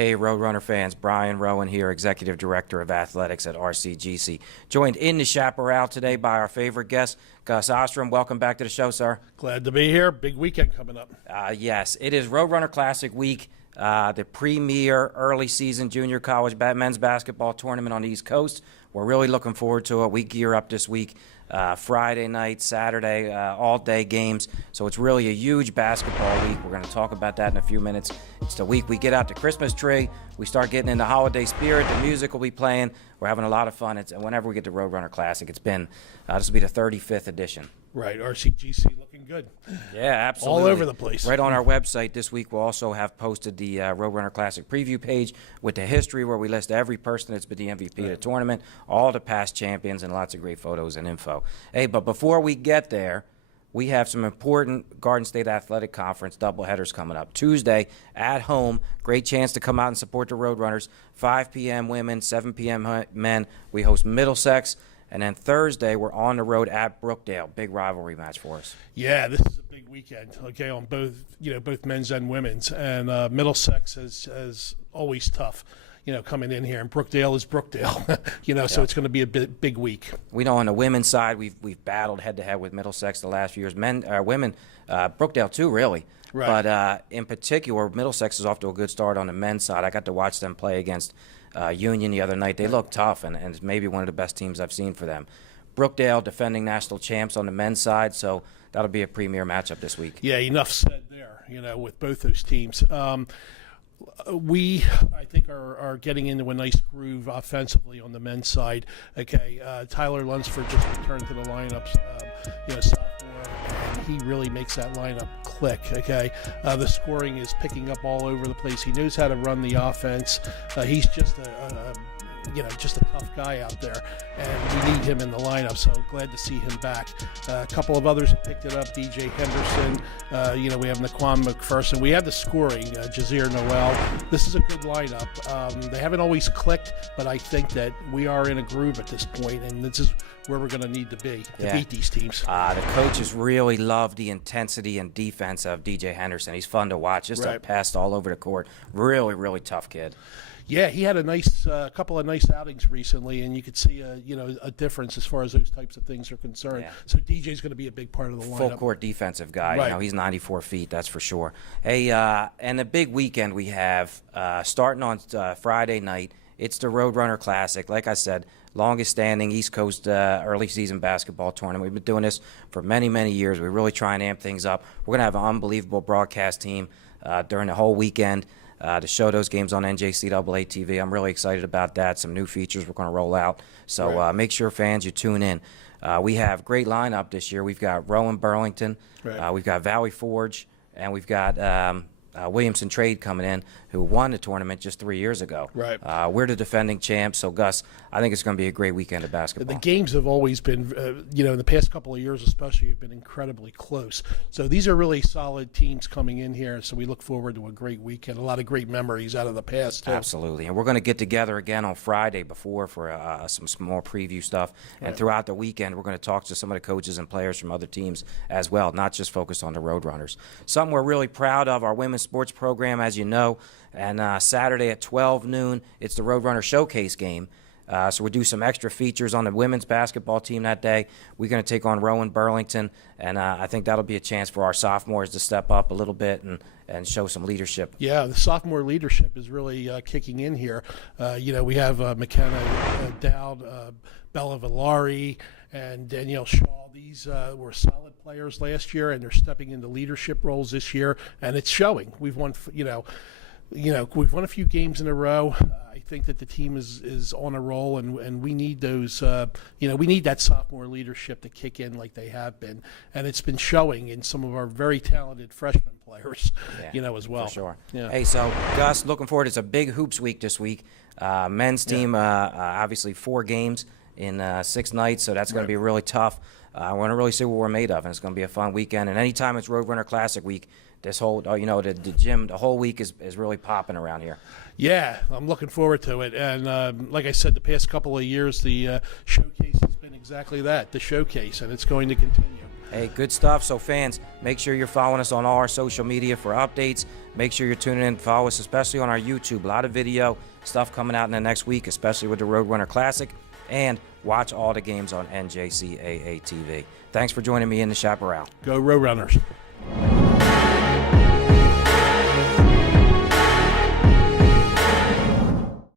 Hey, Roadrunner fans, Brian Rowan here, Executive Director of Athletics at RCGC. Joined in the Chaparral today by our favorite guest, Gus Ostrum. Welcome back to the show, sir. Glad to be here. Big weekend coming up. Yes, it is Roadrunner Classic week, the premier early season junior college men's basketball tournament on the East Coast. We're really looking forward to it. We gear up this week. Friday night, Saturday, all-day games. So it's really a huge basketball week. We're going to talk about that in a few minutes. It's the week we get out the Christmas tree. We start getting in the holiday spirit. The music will be playing. We're having a lot of fun. Whenever we get to Roadrunner Classic, it's been, this will be the 35th edition. Right, RCGC looking good. Yeah, absolutely. All over the place. Right on our website this week, we'll also have posted the Roadrunner Classic preview page with the history where we list every person that's been the MVP of the tournament, all the past champions, and lots of great photos and info. Hey, but before we get there, we have some important Garden State Athletic Conference doubleheaders coming up. Tuesday, at home, great chance to come out and support the Roadrunners. 5 p.m. women, 7 p.m. men. We host Middlesex. And then Thursday, we're on the road at Brookdale. Big rivalry match for us. Yeah, this is a big weekend, okay, on both men's and women's. And Middlesex is always tough, coming in here. And Brookdale is Brookdale, so it's going to be a big week. We know on the women's side, we've battled head-to-head with Middlesex the last few years. Women, Brookdale too, really. Right. But in particular, Middlesex is off to a good start on the men's side. I got to watch them play against Union the other night. They look tough, and it's maybe one of the best teams I've seen for them. Brookdale defending national champs on the men's side, so that'll be a premier matchup this week. Yeah, enough said there, with both those teams. We, I think, are getting into a nice groove offensively on the men's side. Okay, Tyler Lunsford just returned to the lineups, sophomore, and he really makes that lineup click. Okay, the scoring is picking up all over the place. He knows how to run the offense. He's just just a tough guy out there, and we need him in the lineup, so glad to see him back. A couple of others have picked it up, DJ Henderson, we have Naquan McPherson. We have the scoring, Jazeer Noel. This is a good lineup. They haven't always clicked, but I think that we are in a groove at this point, and this is where we're going to need to be to beat these teams. The coaches really love the intensity and defense of DJ Henderson. He's fun to watch, just a pest all over the court. Really, really tough kid. Yeah, he had a nice couple of nice outings recently, and you could see a difference as far as those types of things are concerned. Yeah. So DJ's going to be a big part of the lineup. Full court defensive guy. Right. He's 94 feet, that's for sure. Hey, and a big weekend we have starting on Friday night. It's the Roadrunner Classic. Like I said, longest standing East Coast early season basketball tournament. We've been doing this for many, many years. We really try and amp things up. We're going to have an unbelievable broadcast team during the whole weekend. To show those games on NJCAA TV. I'm really excited about that. Some new features we're going to roll out. So make sure, fans, you tune in. We have great lineup this year. We've got Rowan Burlington. Right. We've got Valley Forge. And we've got Williamson Trade coming in, who won the tournament just 3 years ago. Right. We're the defending champs. So, Gus, I think it's going to be a great weekend of basketball. The games have always been, in the past couple of years especially, have been incredibly close. So these are really solid teams coming in here. So we look forward to a great weekend. A lot of great memories out of the past, too. Absolutely. And we're going to get together again on Friday for some more preview stuff. And throughout the weekend, we're going to talk to some of the coaches and players from other teams as well, not just focused on the Roadrunners. Something we're really proud of, our women's sports program, as you know. And Saturday at 12 noon, it's the Roadrunner Showcase game. So we'll do some extra features on the women's basketball team that day. We're going to take on Rowan Burlington, and I think that'll be a chance for our sophomores to step up a little bit and show some leadership. Yeah, the sophomore leadership is really kicking in here. We have McKenna Dowd, Bella Villari, and Danielle Shaw. These were solid players last year, and they're stepping into leadership roles this year, and it's showing. We've won, we've won a few games in a row. I think that the team is on a roll, and we need those. We need that sophomore leadership to kick in like they have been, and it's been showing in some of our very talented freshman players, as well. For sure. Yeah. Hey, so Gus, looking forward. It's a big hoops week this week. Men's team, obviously 4 games in 6 nights, so that's going to be really tough. I want to really see what we're made of, and it's going to be a fun weekend. And anytime it's Roadrunner Classic week, this whole, the gym, the whole week is really popping around here. Yeah, I'm looking forward to it. And like I said, the past couple of years, the showcase has been exactly that, the showcase, and it's going to continue. Hey, good stuff. So fans, make sure you're following us on all our social media for updates. Make sure you're tuning in. Follow us, especially on our YouTube. A lot of video stuff coming out in the next week, especially with the Roadrunner Classic. And watch all the games on NJCAA TV. Thanks for joining me in the Chaparral. Go Roadrunners.